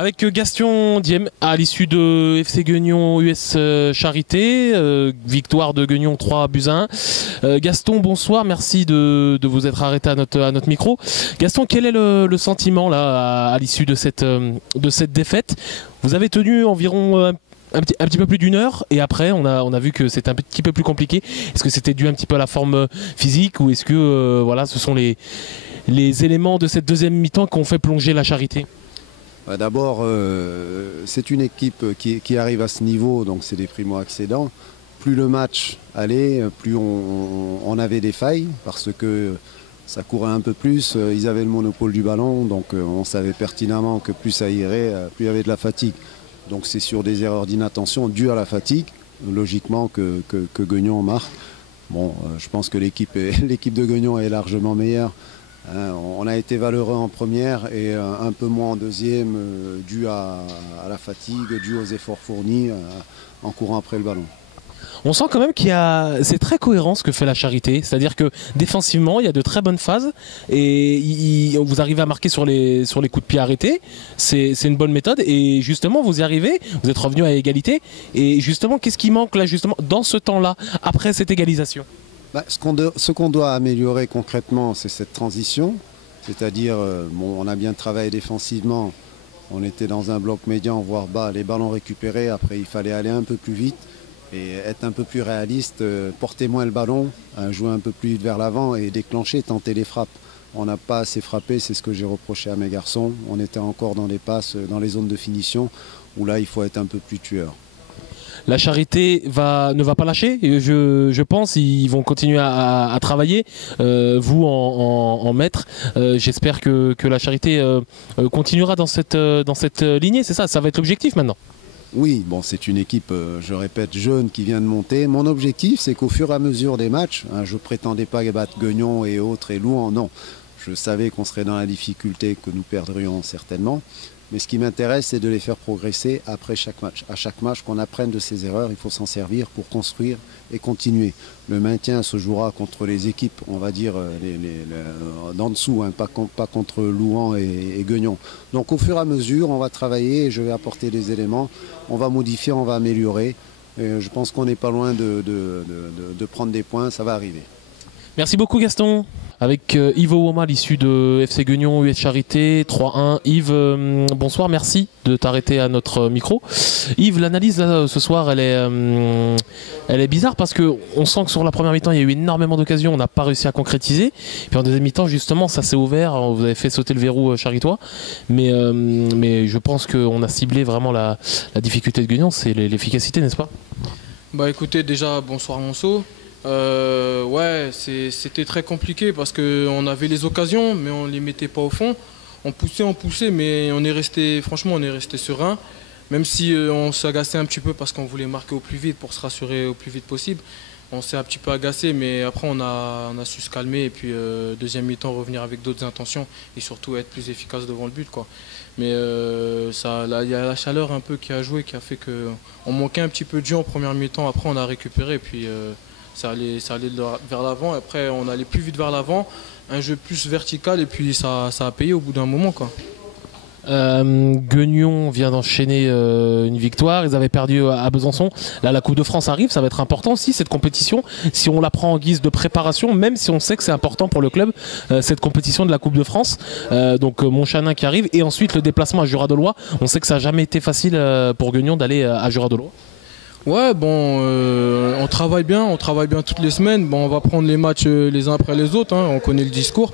Avec Gaston Diem à l'issue de FC Guignon US Charité, victoire de Guignon 3-1. Gaston, bonsoir, merci de vous être arrêté à notre micro. Gaston, quel est le sentiment là à l'issue de cette défaite? Vous avez tenu environ un petit peu plus d'une heure et après on a vu que c'était un petit peu plus compliqué. Est-ce que c'était dû un petit peu à la forme physique ou est-ce que voilà, ce sont les éléments de cette deuxième mi-temps qui ont fait plonger la Charité? D'abord, c'est une équipe qui arrive à ce niveau, donc c'est des primo-accédants. Plus le match allait, plus on avait des failles, parce que ça courait un peu plus, ils avaient le monopole du ballon, donc on savait pertinemment que plus ça irait, plus il y avait de la fatigue. Donc c'est sur des erreurs d'inattention dues à la fatigue, logiquement que Guignon marque. Bon, je pense que l'équipe de Guignon est largement meilleure. On a été valeureux en première et un peu moins en deuxième, dû à la fatigue, dû aux efforts fournis en courant après le ballon. On sent quand même c'est très cohérent ce que fait la Charité, c'est-à-dire que défensivement il y a de très bonnes phases et vous arrivez à marquer sur les coups de pied arrêtés, c'est une bonne méthode et justement vous y arrivez, vous êtes revenu à égalité et justement qu'est-ce qui manque là justement dans ce temps-là après cette égalisation? Ce qu'on doit améliorer concrètement, c'est cette transition. C'est-à-dire, on a bien travaillé défensivement. On était dans un bloc médian, voire bas, les ballons récupérés. Après, il fallait aller un peu plus vite et être un peu plus réaliste, porter moins le ballon, jouer un peu plus vite vers l'avant et déclencher, tenter les frappes. On n'a pas assez frappé, c'est ce que j'ai reproché à mes garçons. On était encore dans les passes, dans les zones de finition, où là, il faut être un peu plus tueur. La Charité ne va pas lâcher, je pense, ils vont continuer à travailler, vous en maître. J'espère que la Charité continuera dans cette lignée, c'est ça va être l'objectif maintenant. Oui, bon, c'est une équipe, je répète, jeune qui vient de monter. Mon objectif, c'est qu'au fur et à mesure des matchs, je ne prétendais pas battre Guignon et autres et Louhans, non. Je savais qu'on serait dans la difficulté, que nous perdrions certainement. Mais ce qui m'intéresse, c'est de les faire progresser après chaque match. À chaque match, qu'on apprenne de ses erreurs, il faut s'en servir pour construire et continuer. Le maintien se jouera contre les équipes, on va dire, d'en dessous, hein, pas contre Louhans et Guignon. Donc au fur et à mesure, on va travailler et je vais apporter des éléments. On va modifier, on va améliorer. Et je pense qu'on n'est pas loin de prendre des points, ça va arriver. Merci beaucoup Gaston. Avec Yves Ouoma, l'issue de FC Guignon US Charité 3-1. Yves, bonsoir, merci de t'arrêter à notre micro. Yves, l'analyse là, ce soir, elle est bizarre parce qu'on sent que sur la première mi-temps, il y a eu énormément d'occasions, on n'a pas réussi à concrétiser. Puis en deuxième mi-temps, justement, ça s'est ouvert, vous avez fait sauter le verrou charitois. Mais je pense qu'on a ciblé vraiment la difficulté de Guignon, c'est l'efficacité, n'est-ce pas? Bah écoutez, déjà, bonsoir Monceau. Ouais, c'était très compliqué parce qu'on avait les occasions, mais on ne les mettait pas au fond. On poussait, mais franchement, on est resté serein. Même si on s'est agacé un petit peu parce qu'on voulait marquer au plus vite pour se rassurer au plus vite possible. On s'est un petit peu agacé, mais après on a su se calmer et puis deuxième mi-temps revenir avec d'autres intentions et surtout être plus efficace devant le but, quoi. Mais il y a la chaleur un peu qui a joué, qui a fait qu'on manquait un petit peu de jeu en première mi-temps. Après on a récupéré et puis ça allait vers l'avant. Après on allait plus vite vers l'avant, un jeu plus vertical et puis ça a payé au bout d'un moment, quoi. Guignon vient d'enchaîner une victoire, ils avaient perdu à Besançon. Là la Coupe de France arrive, ça va être important aussi cette compétition, si on la prend en guise de préparation, même si on sait que c'est important pour le club, cette compétition de la Coupe de France. Donc Montchanin qui arrive et ensuite le déplacement à Jura-de-Loie. On sait que ça n'a jamais été facile pour Guignon d'aller à Jura-de-Loie. Ouais, bon, on travaille bien toutes les semaines. Bon, on va prendre les matchs les uns après les autres, hein, on connaît le discours.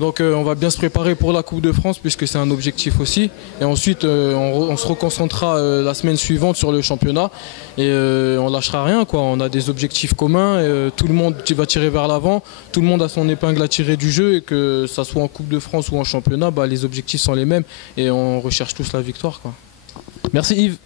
Donc on va bien se préparer pour la Coupe de France puisque c'est un objectif aussi. Et ensuite on se reconcentrera la semaine suivante sur le championnat et on lâchera rien, quoi. On a des objectifs communs, tout le monde va tirer vers l'avant, tout le monde a son épingle à tirer du jeu et que ça soit en Coupe de France ou en championnat, bah, les objectifs sont les mêmes et on recherche tous la victoire, quoi. Merci Yves.